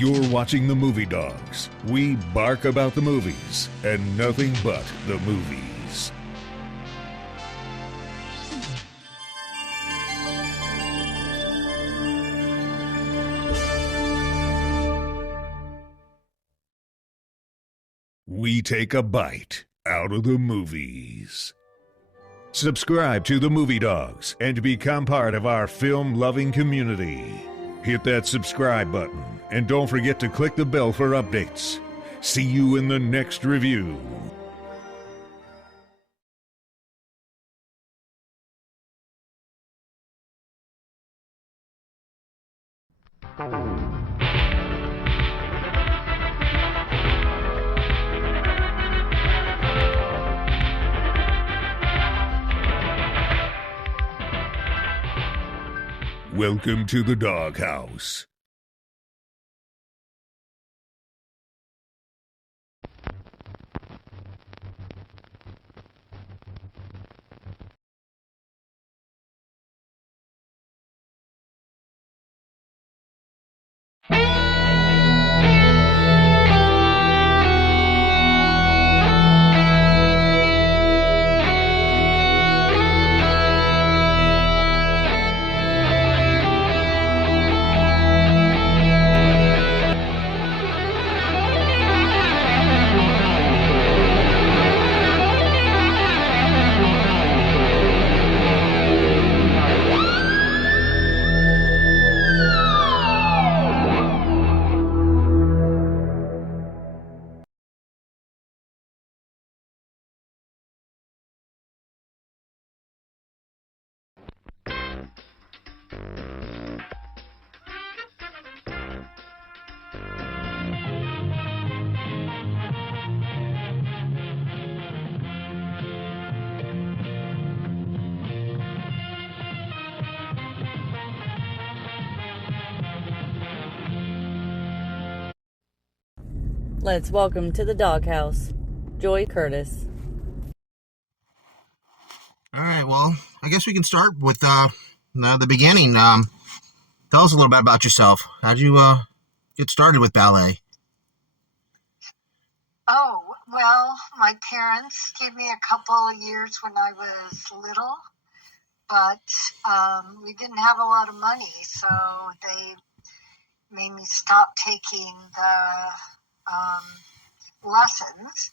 You're watching the Movie Dawgs. We bark about the movies and nothing but the movies. We take a bite out of the movies. Subscribe to the Movie Dawgs and become part of our film-loving community. Hit that subscribe button and don't forget to click the bell for updates. See you in the next review. Welcome to the Dawghouse. Let's welcome to the Dawghouse Joy Curtis. All right, well, I guess we can start with the beginning. Tell us a little bit about yourself. How'd you get started with ballet? Oh, well, my parents gave me a couple of years when I was little, but we didn't have a lot of money, so they made me stop taking the lessons,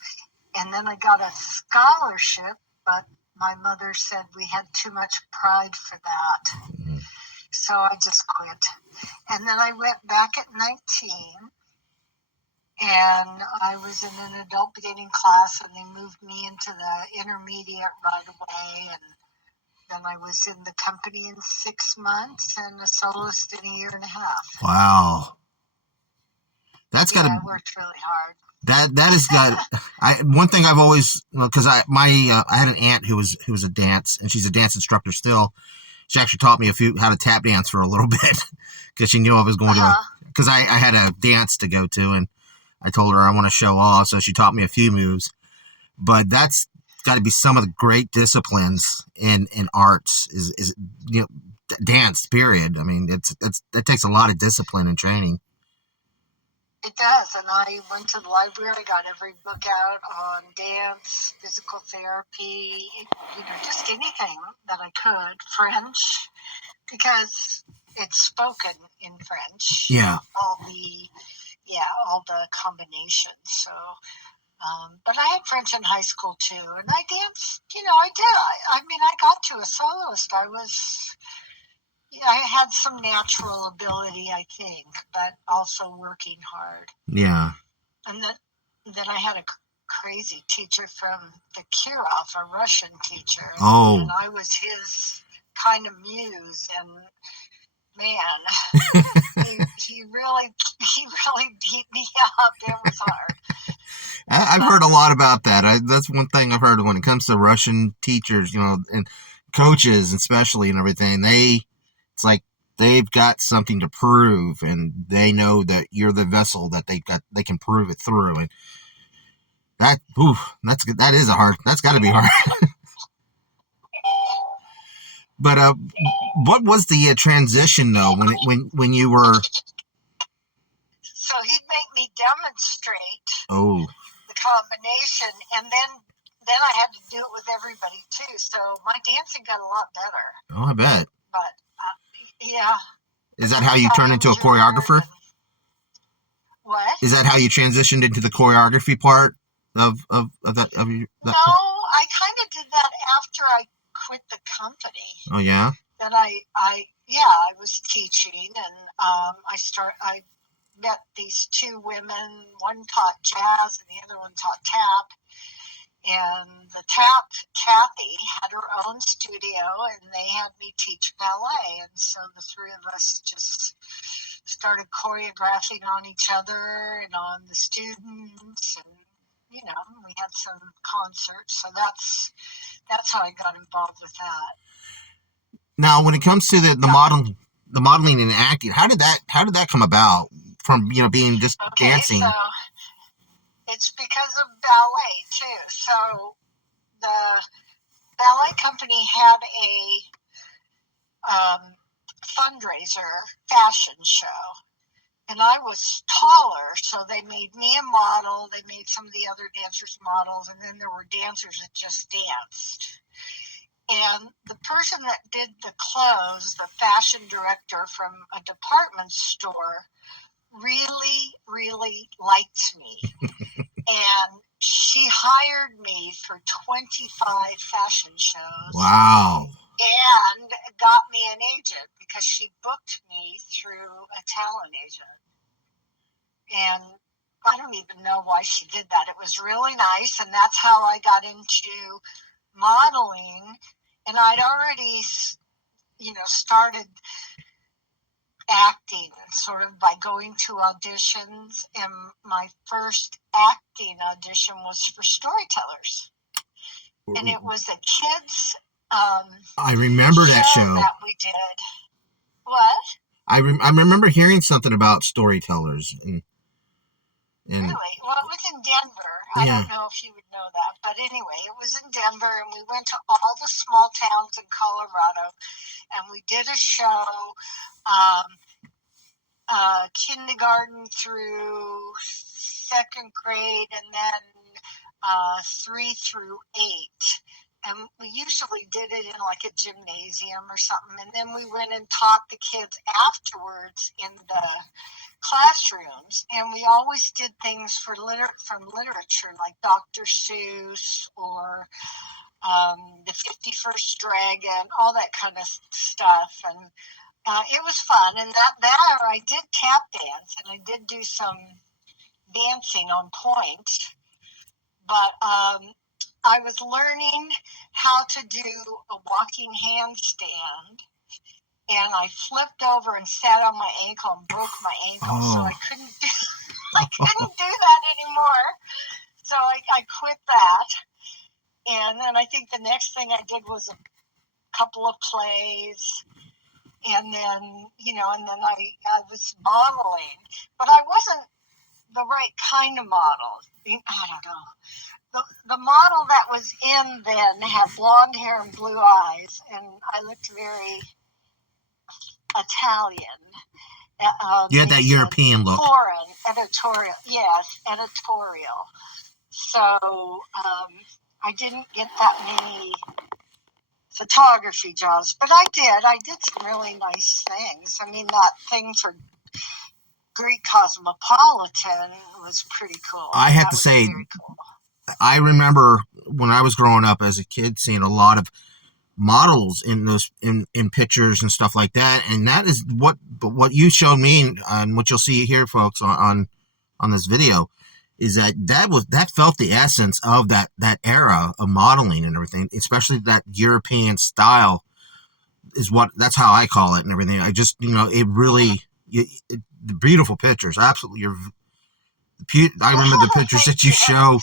and then I got a scholarship, but my mother said we had too much pride for that, so I just quit. And then I went back at 19, and I was in an adult beginning class, and they moved me into the intermediate right away, and then I was in the company in 6 months and a soloist in a year and a half. Wow. That's got to worked really hard. That has got. One thing I've always, because I had an aunt who was a dance, and she's a dance instructor still. She actually taught me how to tap dance for a little bit, because she knew I was going to. Because I had a dance to go to, and I told her I want to show off, so she taught me a few moves. But that's got to be some of the great disciplines in arts is dance. Period. I mean, it takes a lot of discipline and training. It does, and I went to the library, got every book out on dance, physical therapy, just anything that I could. French, because it's spoken in French. Yeah. All the combinations. So, but I had French in high school too, and I danced. I did. I got to a soloist. I had some natural ability, I think, but also working hard. Yeah. And then I had a crazy teacher from the Kirov, a Russian teacher. Oh. And I was his kind of muse. And man, he really beat me up. It was hard. I've heard a lot about that. That's one thing I've heard when it comes to Russian teachers, and coaches especially and everything. It's like they've got something to prove, and they know that you're the vessel that they can prove it through. And that's got to be hard. But what was the transition though when you were? So he'd make me demonstrate Oh, the combination, and then I had to do it with everybody too. So my dancing got a lot better. I bet. But yeah. Is that how you turned into a choreographer? What? Is that how you transitioned into the choreography part of that? No, I kind of did that after I quit the company. Oh yeah. Then I was teaching, and I met these two women. One taught jazz, and the other one taught tap. And the tap, Kathy, had her own studio, and they had me teach ballet. And so the three of us just started choreographing on each other and on the students, and we had some concerts. So that's how I got involved with that. Now, when it comes to the modeling and acting, how did that come about? From being just dancing. So it's because of ballet too. So the ballet company had a fundraiser fashion show, and I was taller, so they made me a model. They made some of the other dancers models, and then there were dancers that just danced. And the person that did the clothes, the fashion director from a department store, really, really liked me. And she hired me for 25 fashion shows. Wow. And got me an agent because she booked me through a talent agent. And I don't even know why she did that. It was really nice, and that's how I got into modeling. And I'd already, started acting sort of by going to auditions, and my first acting audition was for Storytellers, and it was a kids I remember that show that we did. What? I remember hearing something about Storytellers. And really? Well, it was in Denver. I don't know if you would know that, but anyway, it was in Denver, and we went to all the small towns in Colorado, and we did a show, kindergarten through second grade, and then 3 through 8. And we usually did it in like a gymnasium or something, and then we went and taught the kids afterwards in the classrooms, and we always did things from literature, like Dr. Seuss or the 51st Dragon, all that kind of stuff. And it was fun. And that I did tap dance, and I did do some dancing on point, but I was learning how to do a walking handstand, and I flipped over and sat on my ankle and broke my ankle, so I couldn't do that anymore. So I quit that, and then I think the next thing I did was a couple of plays, and then I was modeling, but I wasn't the right kind of model. I don't know. The model that was in then had blonde hair and blue eyes, and I looked very Italian. You had that European look. Foreign, editorial. Yes, editorial. So I didn't get that many photography jobs, but I did some really nice things. I mean, that thing for Greek Cosmopolitan was pretty cool. I have to say, cool. I remember when I was growing up as a kid seeing a lot of models in those in pictures and stuff like that, and that is what you showed me, and what you'll see here, folks, on this video, is that felt the essence of that era of modeling and everything, especially that European style that's how I call it and everything. I just it really the beautiful pictures, absolutely. I remember the pictures that you show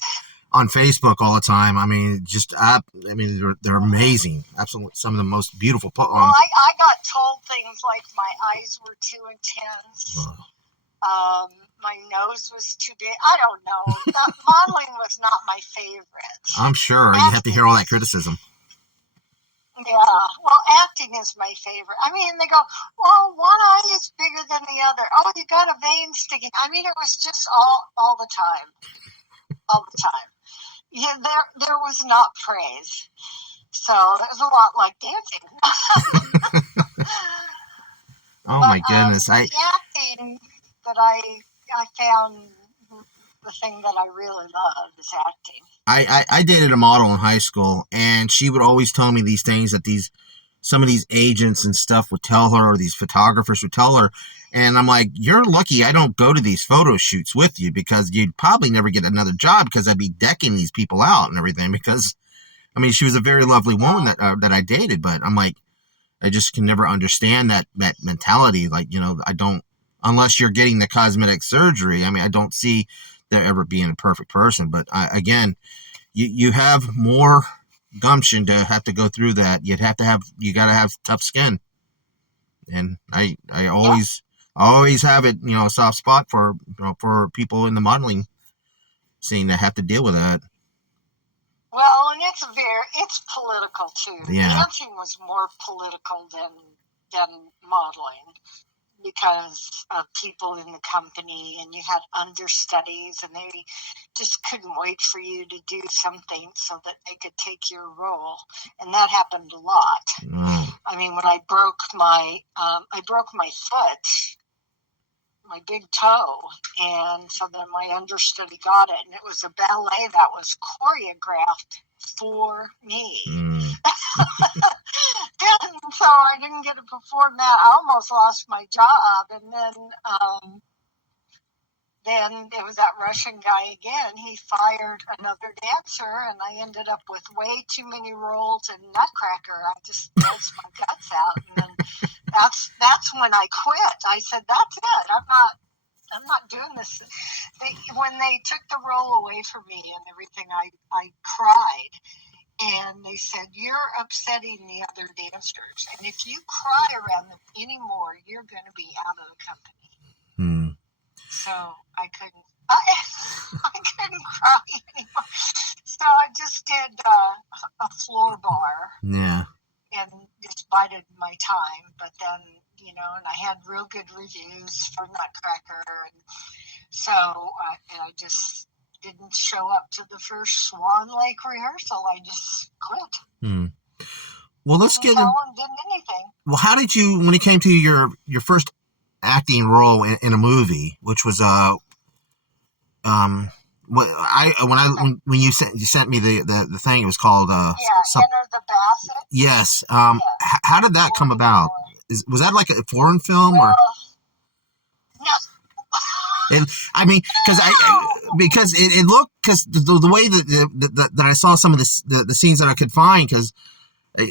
on Facebook all the time. I mean, they're amazing. Absolutely, some of the most beautiful. Well, I got told things like my eyes were too intense. My nose was too big. I don't know. Modeling was not my favorite. I'm sure you have to hear all that criticism. Yeah, well, acting is my favorite. I mean, they go, well, one eye is bigger than the other. Oh, you got a vein sticking. I mean, it was just all the time, all the time. Yeah, there was not praise, so it was a lot like dancing. Oh But my goodness. the acting that I found the thing that I really love is acting. I dated a model in high school, and she would always tell me these things that some of these agents and stuff would tell her, or these photographers would tell her. And I'm like, you're lucky I don't go to these photo shoots with you, because you'd probably never get another job, because I'd be decking these people out and everything. Because, I mean, she was a very lovely woman that I dated, but I'm like, I just can never understand that mentality. Like, I don't, unless you're getting the cosmetic surgery. I mean, I don't see there ever being a perfect person. But again, you have more gumption to have to go through that. You got to have tough skin. And I always have it, a soft spot for, for people in the modeling scene that have to deal with that. Well, and it's political too. Yeah. Dancing was more political than modeling, because of people in the company, and you had understudies, and they just couldn't wait for you to do something so that they could take your role, and that happened a lot. I mean, when I broke my foot, my big toe, and so then my understudy got it, and it was a ballet that was choreographed for me. And so I didn't get to perform that. I almost lost my job, and then it was that Russian guy again. He fired another dancer, and I ended up with way too many roles in Nutcracker. I just danced my guts out, and then that's when I quit. I said, "That's it. I'm not doing this." When they took the role away from me and everything, I cried. And they said, "You're upsetting the other dancers, and if you cry around them anymore, you're going to be out of the company." So I couldn't cry anymore. So I just did a floor bar. Yeah. And just bided my time. But then, and I had real good reviews for Nutcracker, and so I just didn't show up to the first Swan Lake rehearsal. I just quit. Well, let's get didn't anything. Well, how did you, when it came to your first acting role in a movie, which was when you sent me the thing, it was called Enter the Basset. Yes. How did that come about? Was that like a foreign film, or? No. I mean, because it looked, because the way that I saw some of the scenes that I could find, because but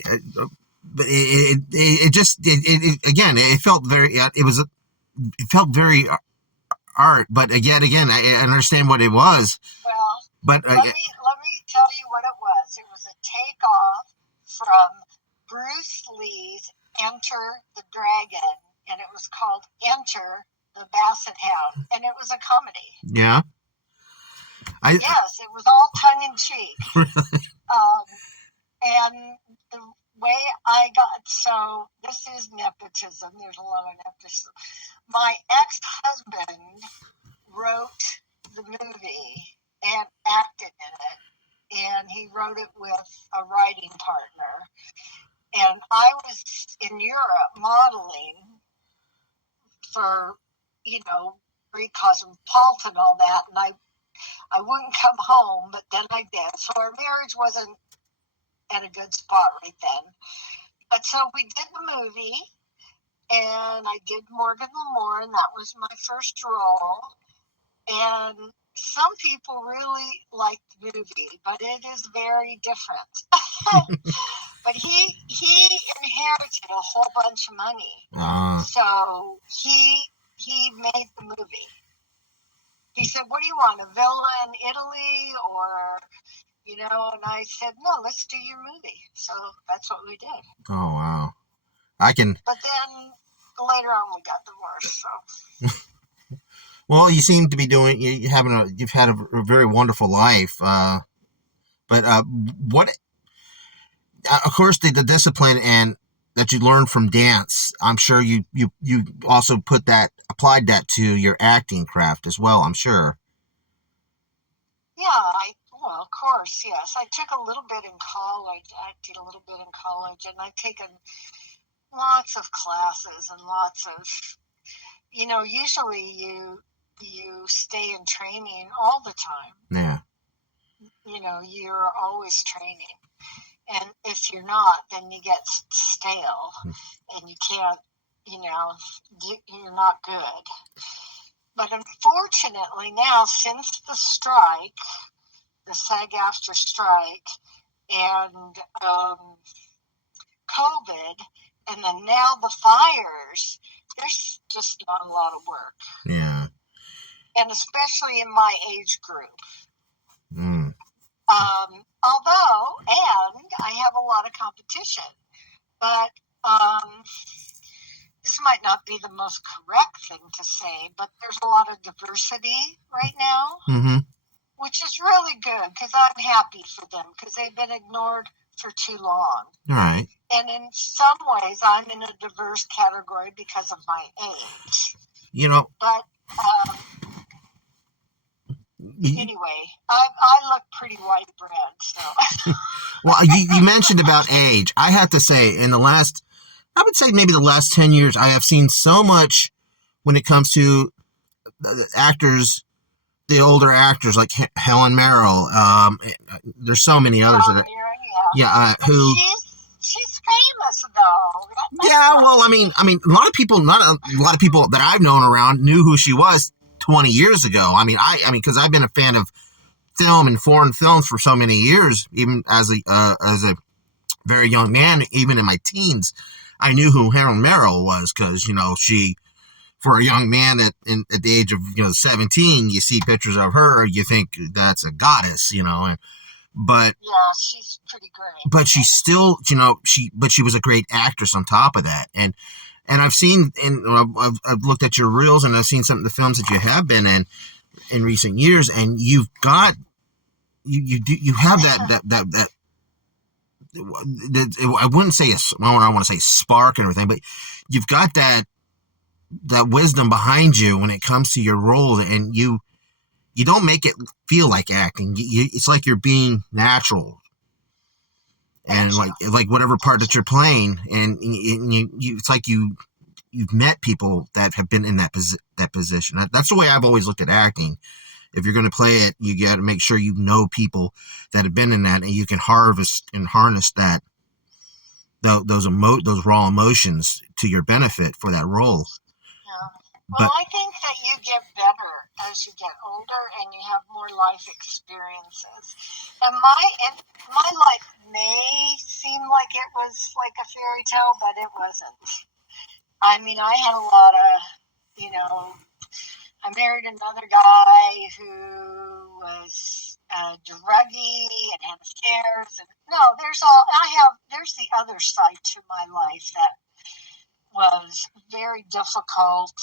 it felt very, it felt very art, but again I understand what it was. Well, but let me tell you what it was. It was a takeoff from Bruce Lee's Enter the Dragon, and it was called Enter the Basset Hound, and it was a comedy. Yeah. Yes, it was all tongue in cheek. And the way I got, so this is nepotism. There's a lot of nepotism. My ex-husband wrote the movie and acted in it, and he wrote it with a writing partner. And I was in Europe modeling for, Greek Cosmopolitan and all that, and I wouldn't come home, but then I did. So our marriage wasn't at a good spot right then. But so we did the movie, and I did Morgan L'Amour, and that was my first role. And some people really liked the movie, but it is very different. But he inherited a whole bunch of money. So he made the movie. He said, "What do you want, a villa in Italy, or, and I said, "No, let's do your movie." So that's what we did. Oh, wow. But then later on we got divorced, so. Well, you seem to be you've had a very wonderful life. But what of course, the discipline and that you learned from dance, I'm sure you also applied that to your acting craft as well, I'm sure. Yeah, well, of course, yes. I took a little bit in college. I did a little bit in college, and I've taken lots of classes and lots of, usually you stay in training all the time. Yeah. You're always training. And if you're not, then you get stale and you can't, you're not good. But unfortunately now, since the strike, the SAG-AFTRA strike, and COVID, and then now the fires, there's just not a lot of work. Yeah. And especially in my age group. Mm. Although, and I have a lot of competition, but this might not be the most correct thing to say, but there's a lot of diversity right now, mm-hmm. which is really good because I'm happy for them because they've been ignored for too long. All right. And in some ways, I'm in a diverse category because of my age. But anyway, I look pretty white bread, so. Well, you mentioned about age. I have to say, I would say maybe the last 10 years, I have seen so much when it comes to actors, the older actors like Helen Merrill. There's so many others that are, who. She's famous though. Yeah, well, I mean, a lot of people, not a lot of people that I've known around knew who she was 20 years ago. I mean, because I've been a fan of film and foreign films for so many years, even as a very young man, even in my teens, I knew who Helen Merrill was because, she, for a young man at the age of, 17, you see pictures of her, you think that's a goddess, but yeah, she's pretty great. But she's still, she was a great actress on top of that. And I've seen, and I've looked at your reels and I've seen some of the films that you have been in recent years, and you've got, you have that I wouldn't say I want to say spark and everything, but you've got that wisdom behind you when it comes to your roles, and you don't make it feel like acting. It's like you're being natural, and like whatever part that you're playing, and it's like you've met people that have been in that position. That's the way I've always looked at acting. If you're going to play it, you got to make sure you know people that have been in that, and you can harvest and harness those raw emotions to your benefit for that role. Yeah. Well, I think that you get better as you get older and you have more life experiences. And my life may seem like it was like a fairy tale, but it wasn't. I mean, I had a lot of, I married another guy who was a druggie and had affairs. And there's the other side to my life that was very difficult,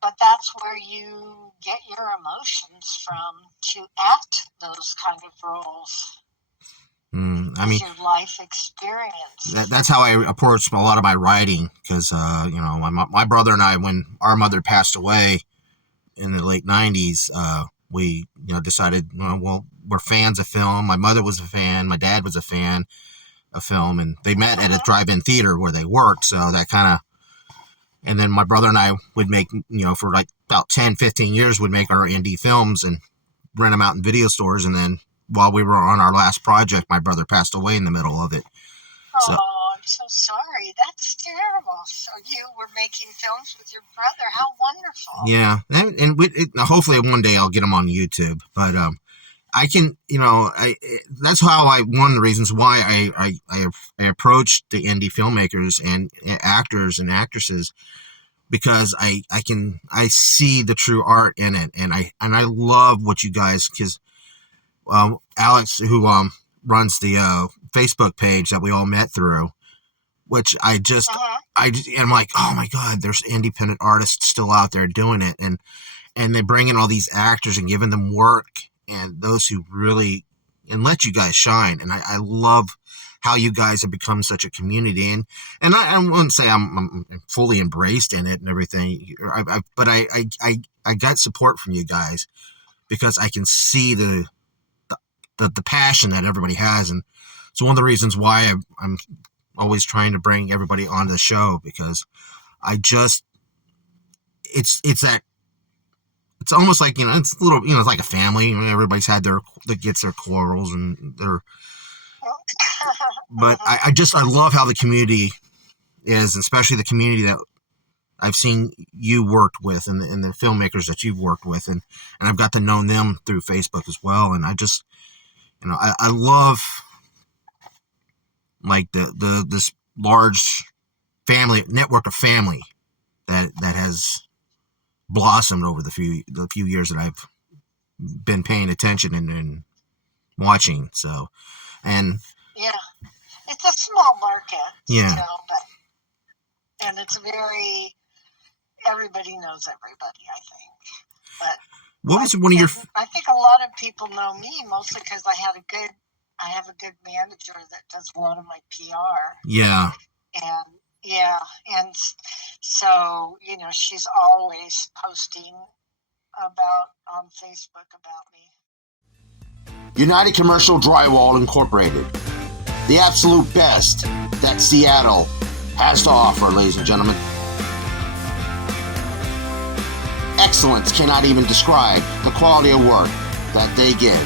but that's where you get your emotions from to act those kind of roles. Your life experience. That's how I approach a lot of my writing, because my brother and I, when our mother passed away in the late 90s, we decided, we're fans of film. My mother was a fan, my dad was a fan of film, and they met at a drive-in theater where they worked. So that kind of, and then my brother and I would make, for like about 10, 15 years, would make our indie films and rent them out in video stores. And then while we were on our last project, my brother passed away in the middle of it. Oh, I'm so sorry. That's terrible. So you were making films with your brother. How wonderful. Yeah. And hopefully one day I'll get them on YouTube. But I can, that's how one of the reasons why I approached the indie filmmakers and actors and actresses, because I see the true art in it. And I love what you guys, because Alex, who runs the Facebook page that we all met through, which I'm like, oh my God, there's independent artists still out there doing it, and they bring in all these actors and giving them work, and those who really and let you guys shine. And I love how you guys have become such a community. And I wouldn't say I'm fully embraced in it and everything, but I got support from you guys because I can see the passion that everybody has. And it's one of the reasons why I'm always trying to bring everybody on the show, because it's almost like, it's a little, it's like a family. Everybody's had that gets their quarrels and but I love how the community is, especially the community that I've seen you worked with and the filmmakers that you've worked with. And I've got to know them through Facebook as well. And I just, I love like this large network of family that has blossomed over the few years that I've been paying attention and watching. So, and yeah, it's a small market. Yeah. And it's everybody knows everybody, I think. But what was one of your? I think a lot of people know me mostly because I have a good manager that does a lot of my PR. Yeah. And so she's always posting on Facebook about me. United Commercial Drywall Incorporated, the absolute best that Seattle has to offer, ladies and gentlemen. Excellence cannot even describe the quality of work that they give.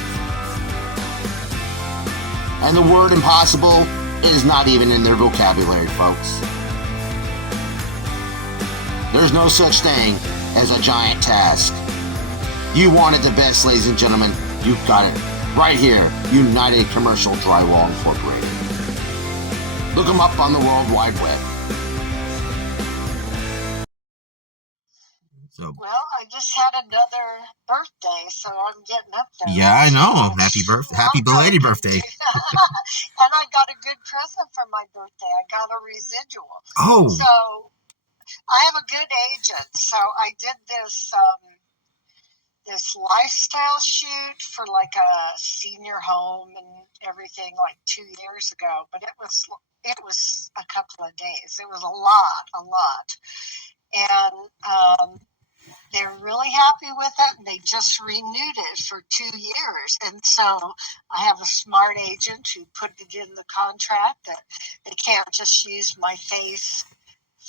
And the word impossible is not even in their vocabulary, folks. There's no such thing as a giant task. You wanted the best, ladies and gentlemen. You've got it right here. United Commercial Drywall Incorporated. Look them up on the World Wide Web. Well, I just had another birthday, so I'm getting up there. Yeah, I know. Happy belated birthday. And I got a good present for my birthday. I got a residual. Oh. So I have a good agent. So I did this lifestyle shoot for like a senior home and everything like 2 years ago, but it was a couple of days. It was a lot. And they're really happy with it, and they just renewed it for 2 years. And so I have a smart agent who put it in the contract that they can't just use my face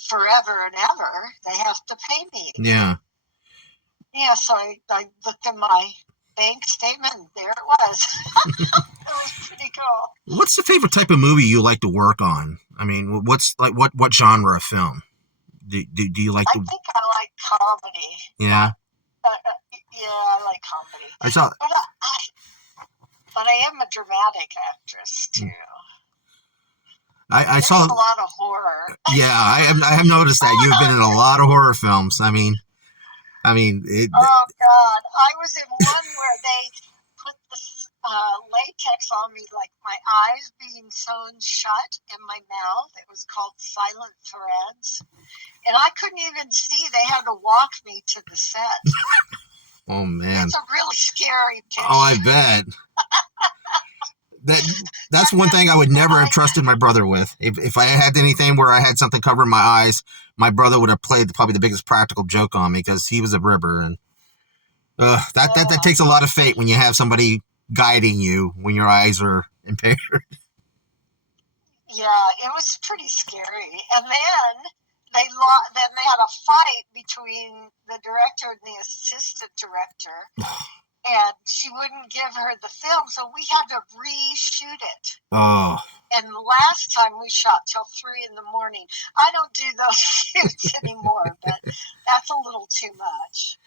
forever and ever. They have to pay me. Yeah. Yeah, so I looked at my bank statement, and there it was. It was pretty cool. What's the favorite type of movie you like to work on? I mean, what's like what genre of film? Do you like to? I think I like comedy. Yeah. Yeah, I like comedy. But I am a dramatic actress too. I saw a lot of horror. Yeah, I have noticed that you've been in a lot of horror films. I mean, oh God, I was in one where they put this latex on me, like my eyes being sewn shut in my mouth. It was called Silent Threads. And I couldn't even see. They had to walk me to the set. Oh, man. It's a really scary picture. Oh, I bet. That's one thing I would never have trusted my brother with. If I had anything where I had something covering my eyes, my brother would have played probably the biggest practical joke on me because he was a ribber. And that takes a lot of fate when you have somebody guiding you when your eyes are impaired. Yeah, it was pretty scary. And then they had a fight between the director and the assistant director, and she wouldn't give her the film, so we had to reshoot it. Oh. And last time we shot till 3 a.m. I don't do those shoots anymore, but that's a little too much.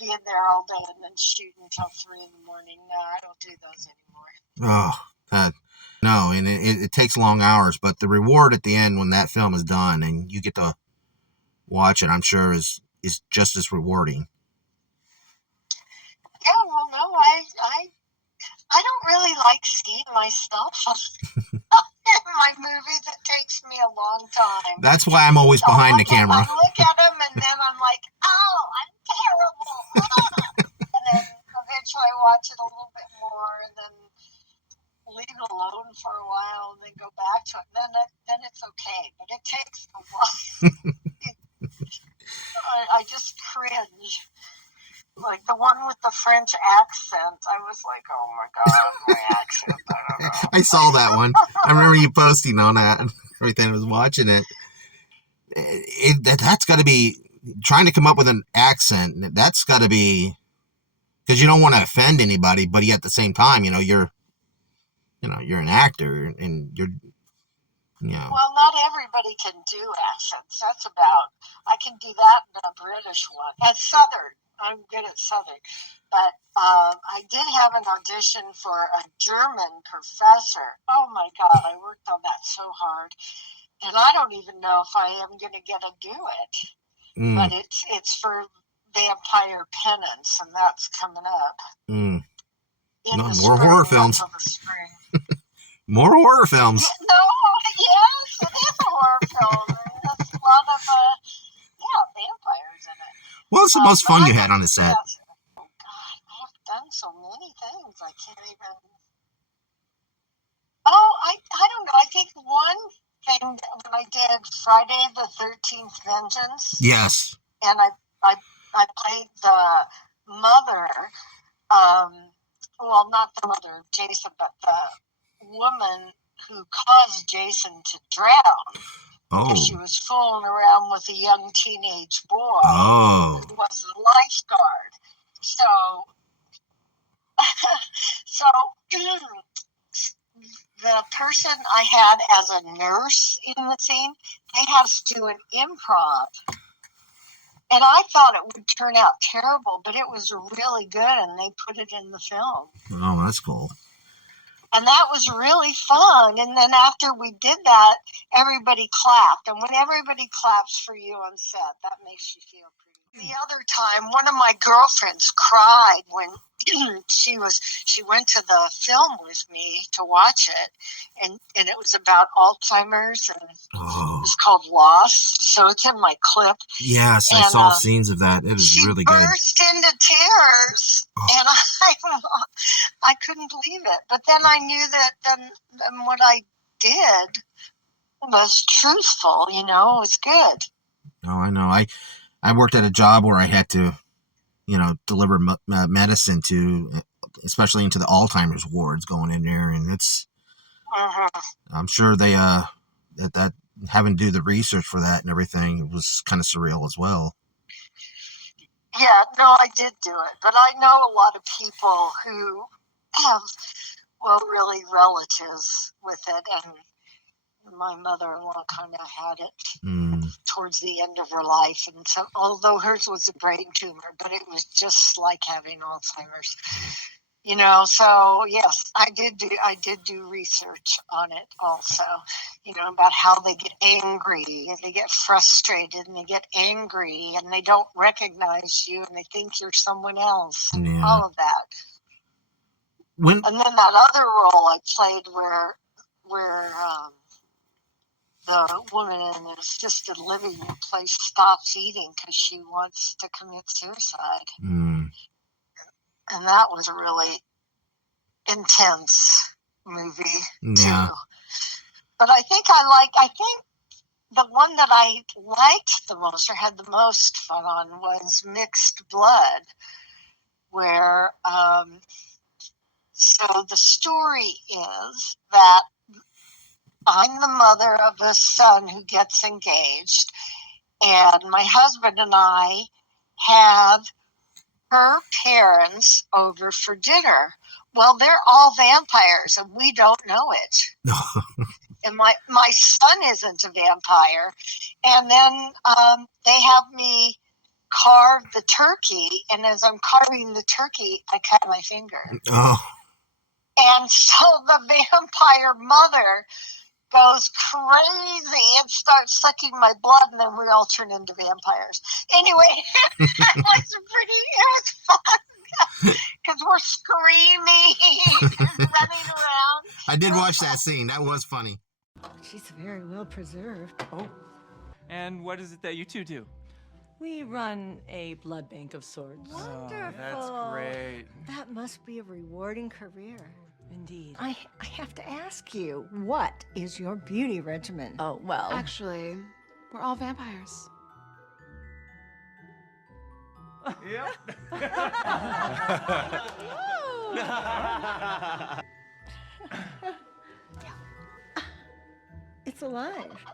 Being there all day and then shooting till 3 a.m. No, I don't do those anymore. Oh, God. No, and it takes long hours, but the reward at the end when that film is done and you get to watch it, I'm sure is just as rewarding. Yeah, well, no, I don't really like seeing myself in my movies. It takes me a long time. That's why I'm always behind the camera. I look at them and then I'm like, oh, I'm terrible. And then eventually I watch it a little bit more, and then French accent. I was like, oh my God, my accent. I don't know. I saw that one. I remember you posting on that and everything. I was watching it. That's got to be, trying to come up with an accent, that's got to be, because you don't want to offend anybody, but yet at the same time, you're an actor and you're. Well, not everybody can do accents. That's about, I can do that in a British one. At Southern, I'm good at Southern. But I did have an audition for a German professor. Oh my God, I worked on that so hard. And I don't even know if I am going to get to do it. But it's for Vampire Penance, and that's coming up. In the more spring, horror films. until the spring. More horror films. Yes, it is a horror film. There's a lot of, vampires in it. What was the most fun you had on the set? Oh, God, I have done so many things. I can't even... Oh, I don't know. I think one thing when I did Friday the 13th Vengeance. Yes. And I played the mother, well, not the mother of Jason, but the woman who caused Jason to drown because she was fooling around with a young teenage boy who was a lifeguard. So the person I had as a nurse in the scene, they had us do an improv. And I thought it would turn out terrible, but it was really good, and they put it in the film. Oh, that's cool. And that was really fun. And then after we did that, everybody clapped. And when everybody claps for you on set, that makes you feel pretty. The other time, one of my girlfriends cried when she went to the film with me to watch it, and it was about Alzheimer's, and it was called Lost. So it's in my clip. Yes, I saw scenes of that. It is really good. She burst into tears, and I couldn't believe it. But then I knew that then what I did was truthful. It was good. Oh, I know. I worked at a job where I had to, deliver medicine to, especially into the Alzheimer's wards, going in there, and it's. I'm sure they that having to do the research for that and everything, it was kind of surreal as well. Yeah, no, I did do it, but I know a lot of people who have, really relatives with it, and my mother-in-law kind of had it towards the end of her life, and so although hers was a brain tumor, but it was just like having Alzheimer's. So yes, I did do research on it also, about how they get angry and they get frustrated and they get angry and they don't recognize you and they think you're someone else. Yeah. All of that. And then that other role I played where the woman in the assisted living place stops eating because she wants to commit suicide. And that was a really intense movie too. But I think the one that I liked the most or had the most fun on was Mixed Blood, where so the story is that I'm the mother of a son who gets engaged, and my husband and I have her parents over for dinner. Well, they're all vampires, and we don't know it. And my son isn't a vampire. And then they have me carve the turkey, and as I'm carving the turkey, I cut my finger. And so the vampire mother goes crazy and starts sucking my blood, and then we all turn into vampires. Anyway, it was fun because we're screaming and running around. I did watch that scene. That was funny. She's very well preserved. Oh. And what is it that you two do? We run a blood bank of sorts. Wonderful. That's great. That must be a rewarding career. Indeed. I have to ask you, what is your beauty regimen? Oh, well. Actually, we're all vampires. Yep. It's alive.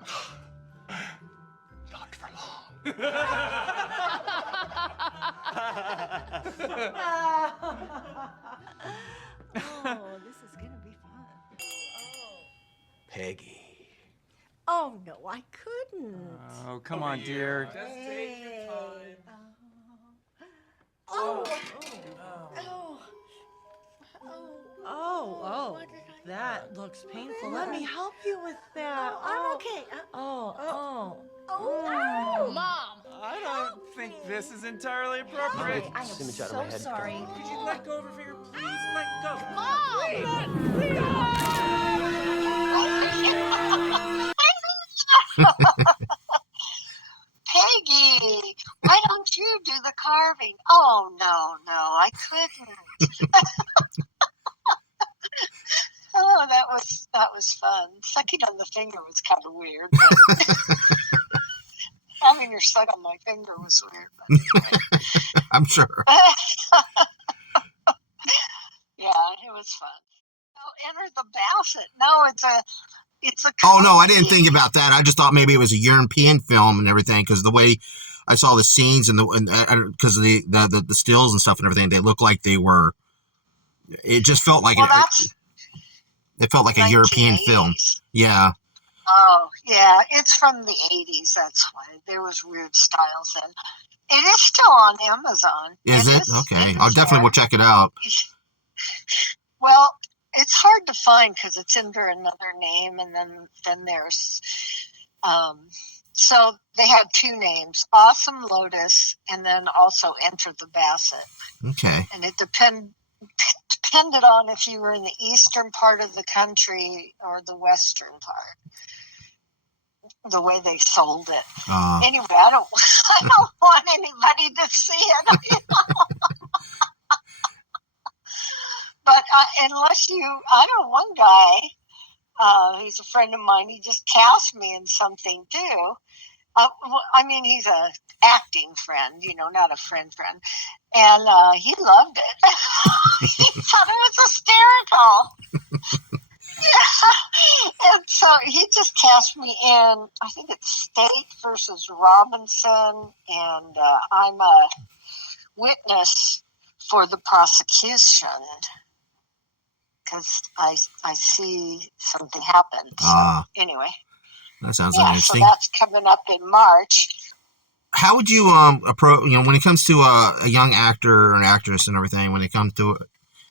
Not for long. Oh, this is gonna be fun. Peggy. Oh no, I couldn't. Oh, come on, dear. Just take your time. Oh. Oh. That looks painful. Let me help you with that. I'm okay. Mom! I don't think this is entirely appropriate. I am so sorry. Could you let go of her finger, please? Let go. Peggy, why don't you do the carving? Oh, no, I couldn't. Oh, that was fun. Sucking on the finger was kind of weird. But having her suck on my finger was weird. But anyway. I'm sure. Yeah, it was fun. Oh, enter the basset. No, it's a. Oh no, I didn't think about that. I just thought maybe it was a European film and everything, because the way I saw the scenes and because of the stills and stuff and everything, they looked like they were. It just felt like it felt like a European film. Yeah. Oh yeah, it's from the 80s. That's why there was weird styles then. It is still on Amazon. Is it? Okay, I'll definitely will check it out. Well, it's hard to find because it's under another name, and then there's so they had two names, Awesome Lotus, and then also Enter the Basset. Okay. And it depended on if you were in the eastern part of the country or the western part. The way they sold it. Anyway, I don't want anybody to see it. But unless I know one guy, who's a friend of mine, he just cast me in something too. I mean, he's a acting friend, not a friend. And he loved it. He thought it was hysterical. Yeah. And so he just cast me in, I think it's State versus Robinson, and I'm a witness for the prosecution because I see something happen. So anyway. That sounds So interesting. that's coming up in March. How would you approach, when it comes to a young actor or an actress and everything, when it comes to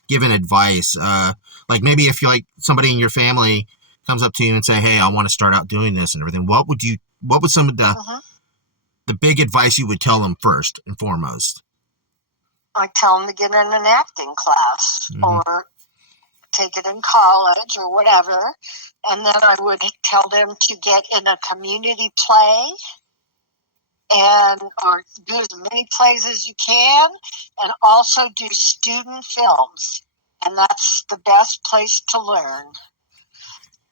giving advice, like maybe if you like somebody in your family comes up to you and say, hey, I want to start out doing this and everything, what would some of the big advice you would tell them first and foremost? I tell them to get in an acting class or take it in college or whatever. And then I would tell them to get in a community play or do as many plays as you can, and also do student films. And that's the best place to learn.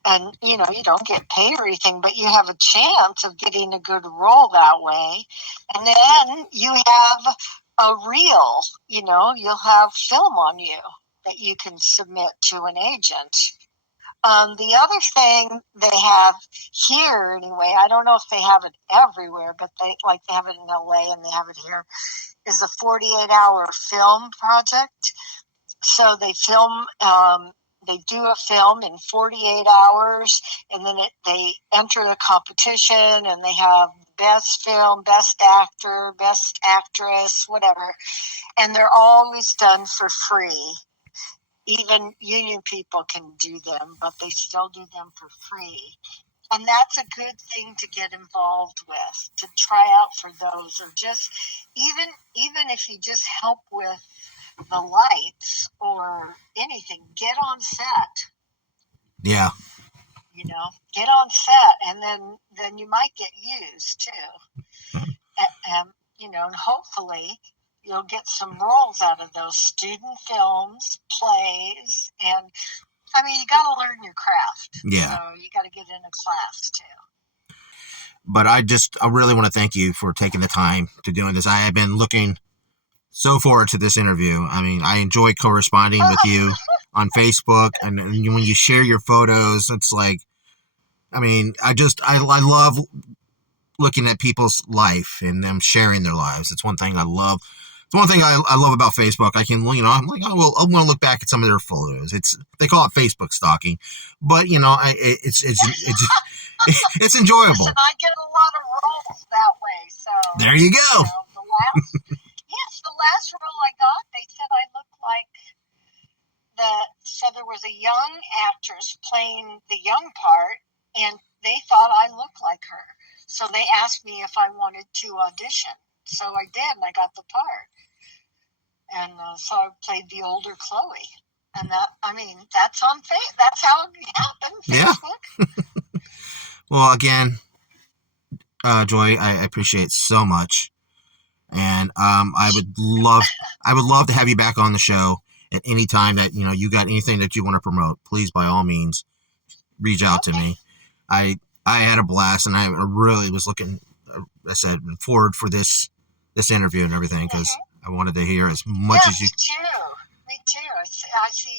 And, you don't get paid or anything, but you have a chance of getting a good role that way. And then you have a reel, you'll have film on you that you can submit to an agent. The other thing they have here, anyway, I don't know if they have it everywhere, but they have it in LA and they have it here, is a 48-hour film project. So they film, they do a film in 48 hours, and then they enter the competition, and they have best film, best actor, best actress, whatever. And they're always done for free. Even union people can do them, but they still do them for free. And that's a good thing to get involved with, to try out for those, or just even if you just help with the lights or anything, get on set. Yeah. Get on set, and then you might get used too. And hopefully you'll get some roles out of those student films, plays, and you got to learn your craft. Yeah. So you got to get in a class too. But I really want to thank you for taking the time to doing this. I have been looking so forward to this interview. I mean, I enjoy corresponding with you on Facebook, and when you share your photos, it's like, I mean, I love looking at people's life and them sharing their lives. It's one thing I love. It's one thing I love about Facebook. I can, I'm like, I'm going to look back at some of their photos. They call it Facebook stalking, but it's it's enjoyable. Listen, I get a lot of roles that way, so there you go. The last role I got, they said I looked like so there was a young actress playing the young part, and they thought I looked like her. So they asked me if I wanted to audition. So I did, and I got the part. And so I played the older Chloe. And that's on Facebook. That's how it happened. Facebook. Yeah. Well, again, Joy, I appreciate it so much. And I would love to have you back on the show at any time that you got anything that you want to promote. Please, by all means, reach out to me. I had a blast, and I really was looking, I said, forward for this interview and everything, because I wanted to hear as much as you. Me too. I see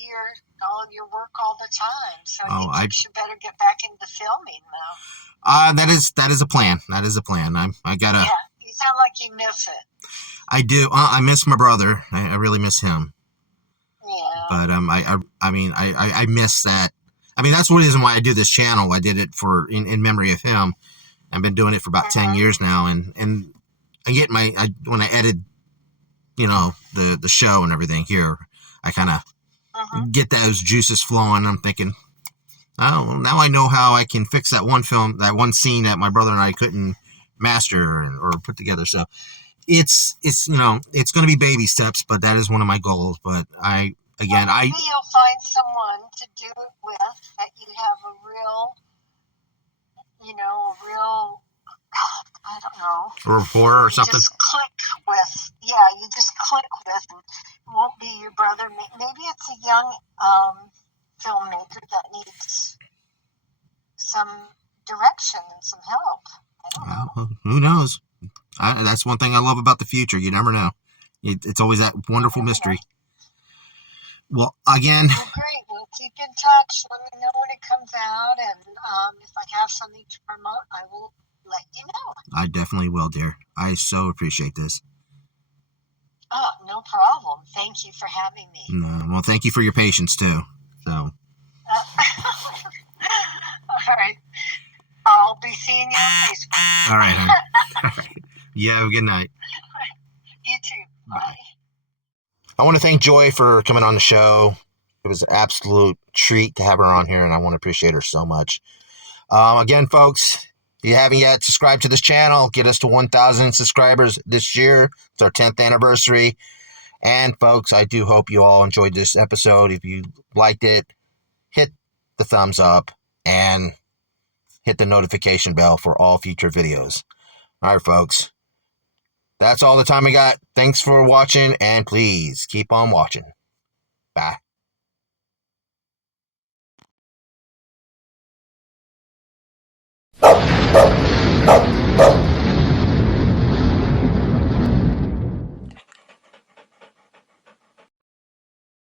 all of your work all the time. So you should better get back into filming now. That is a plan. That is a plan. I gotta. Yeah, you sound like you miss it. I do. I miss my brother. I really miss him. Yeah. But I miss that. I mean, that's one reason why I do this channel. I did it in memory of him. I've been doing it for about 10 years now, and I get when I edit, the show and everything here, I kind of get those juices flowing. I'm thinking, oh, now I know how I can fix that one scene that my brother and I couldn't master or put together. So it's going to be baby steps, but that is one of my goals. But maybe you'll find someone to do it with that you have a real, I don't know, rapport or something. Just click with. Yeah, you just click with, and it won't be your brother. Maybe it's a young filmmaker that needs some direction and some help. I don't know. Who knows? That's one thing I love about the future. You never know. It's always that wonderful mystery. Well, again. Well, great. We'll keep in touch. Let me know when it comes out, and if I have something to promote, I will let you know. I definitely will, dear. I so appreciate this. Oh, no problem. Thank you for having me. No, well, thank you for your patience too. So. All right. I'll be seeing you on Facebook. All right. All right. Yeah. Have a good night. You too. Bye. I want to thank Joy for coming on the show. It was an absolute treat to have her on here, and I want to appreciate her so much. Again, folks, if you haven't yet, subscribe to this channel. Get us to 1,000 subscribers this year. It's our 10th anniversary. And, folks, I do hope you all enjoyed this episode. If you liked it, hit the thumbs up and hit the notification bell for all future videos. All right, folks. That's all the time we got. Thanks for watching, and please keep on watching. Bye.